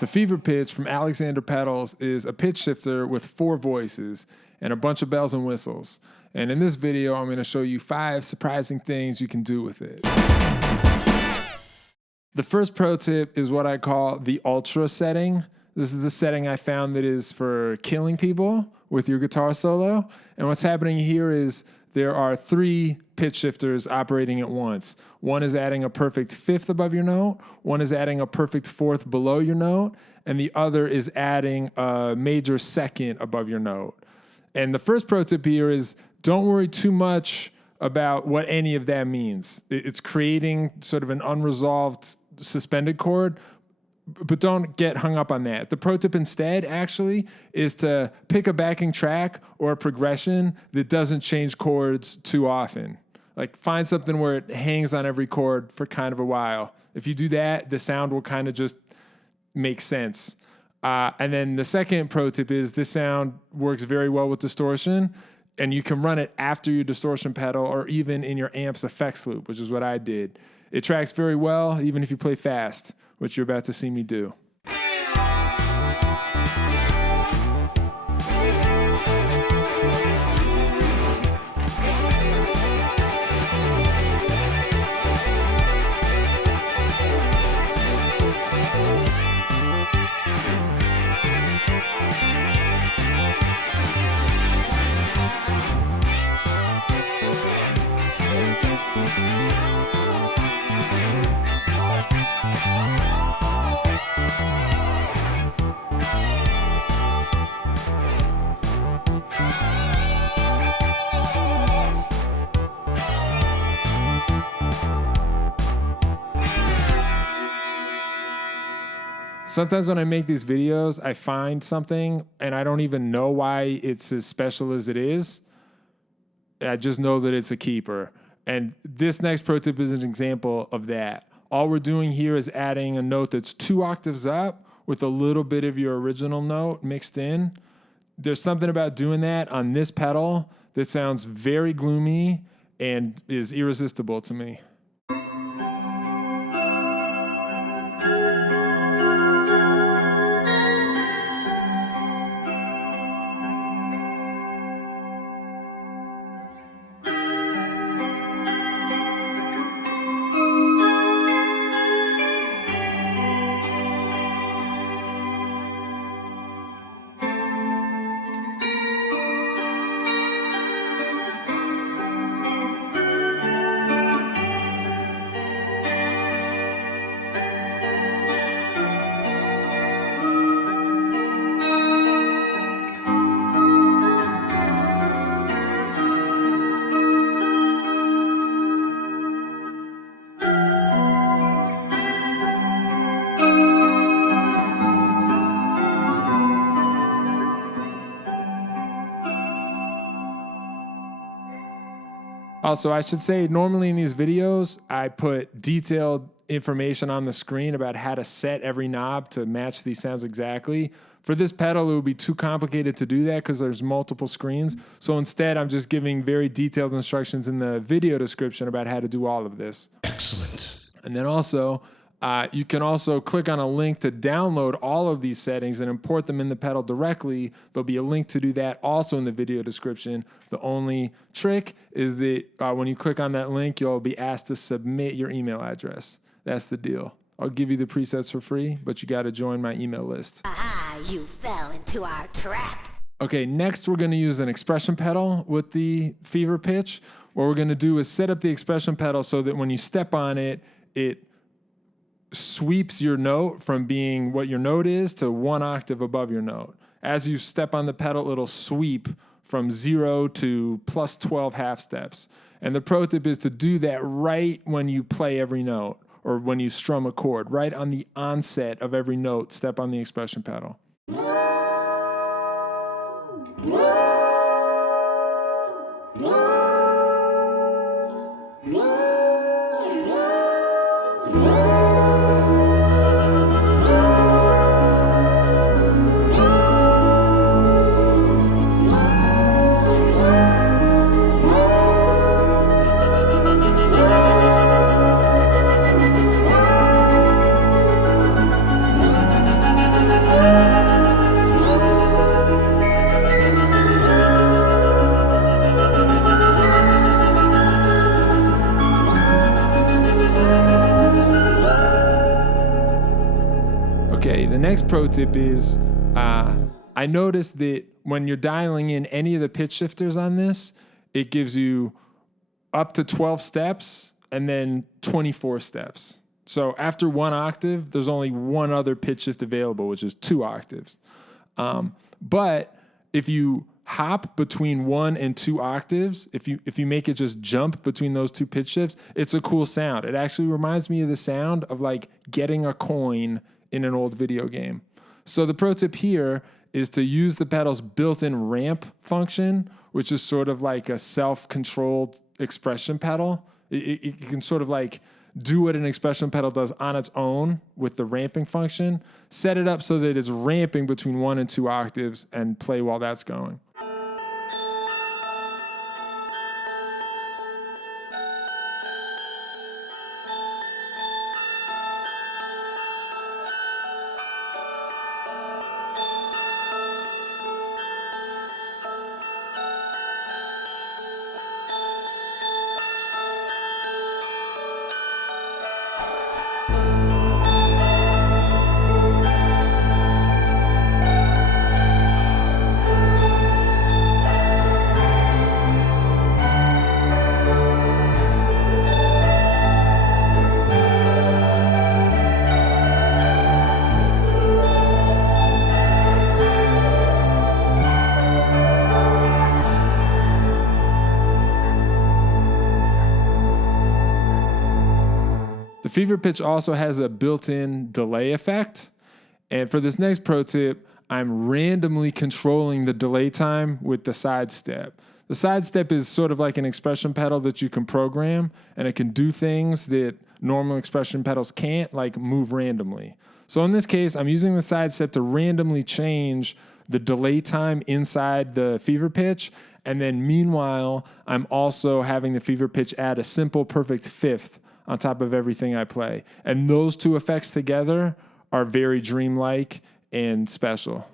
The fever pitch from Alexander Pedals is a pitch shifter with 4 voices and a bunch of bells and whistles. And in this video, I'm going to show you 5 surprising things you can do with it. The first pro tip is what I call the ultra setting. This is the setting I found that is for killing people with your guitar solo. And what's happening here is there are 3 pitch shifters operating at once. One is adding a perfect 5th above your note, one is adding a perfect 4th below your note, and the other is adding a major 2nd above your note. And the first pro tip here is don't worry too much about what any of that means. It's creating sort of an unresolved suspended chord, but don't get hung up on that. The pro tip instead actually is to pick a backing track or a progression that doesn't change chords too often. Like find something where it hangs on every chord for kind of a while. If you do that, the sound will kind of just make sense. And then the second pro tip is this sound works very well with distortion, and you can run it after your distortion pedal or even in your amp's effects loop, which is what I did. It tracks very well even if you play fast, which you're about to see me do. Sometimes when I make these videos, I find something and I don't even know why it's as special as it is. I just know that it's a keeper. And this next pro tip is an example of that. All we're doing here is adding a note that's 2 octaves up with a little bit of your original note mixed in. There's something about doing that on this pedal that sounds very gloomy and is irresistible to me. Also, I should say, normally in these videos, I put detailed information on the screen about how to set every knob to match these sounds exactly. For this pedal, it would be too complicated to do that because there's multiple screens. So instead, I'm just giving very detailed instructions in the video description about how to do all of this. Excellent. And then also, you can also click on a link to download all of these settings and import them in the pedal directly. There'll be a link to do that also in the video description. The only trick is that when you click on that link, you'll be asked to submit your email address. That's the deal. I'll give you the presets for free, but you got to join my email list. Aha, you fell into our trap. Okay, next we're going to use an expression pedal with the fever pitch. What we're going to do is set up the expression pedal so that when you step on it, it sweeps your note from being what your note is to 1 octave above your note. As you step on the pedal, it'll sweep from 0 to plus 12 half steps. And the pro tip is to do that right when you play every note or when you strum a chord. Right on the onset of every note, step on the expression pedal. Anyway, the next pro tip is I noticed that when you're dialing in any of the pitch shifters on this, it gives you up to 12 steps and then 24 steps. So after 1 octave, there's only one other pitch shift available, which is 2 octaves. But if you hop between 1 and 2 octaves, if you make it just jump between those 2 pitch shifts, it's a cool sound. It actually reminds me of the sound of like getting a coin in an old video game. So the pro tip here is to use the pedal's built-in ramp function, which is sort of like a self-controlled expression pedal. It can sort of like do what an expression pedal does on its own with the ramping function. Set it up so that it's ramping between 1 and 2 octaves and play while that's going. The fever pitch also has a built-in delay effect. And for this next pro tip, I'm randomly controlling the delay time with the side step. The side step is sort of like an expression pedal that you can program, and it can do things that normal expression pedals can't, like move randomly. So in this case, I'm using the side step to randomly change the delay time inside the fever pitch. And then meanwhile, I'm also having the fever pitch add a simple perfect fifth on top of everything I play. And those two effects together are very dreamlike and special.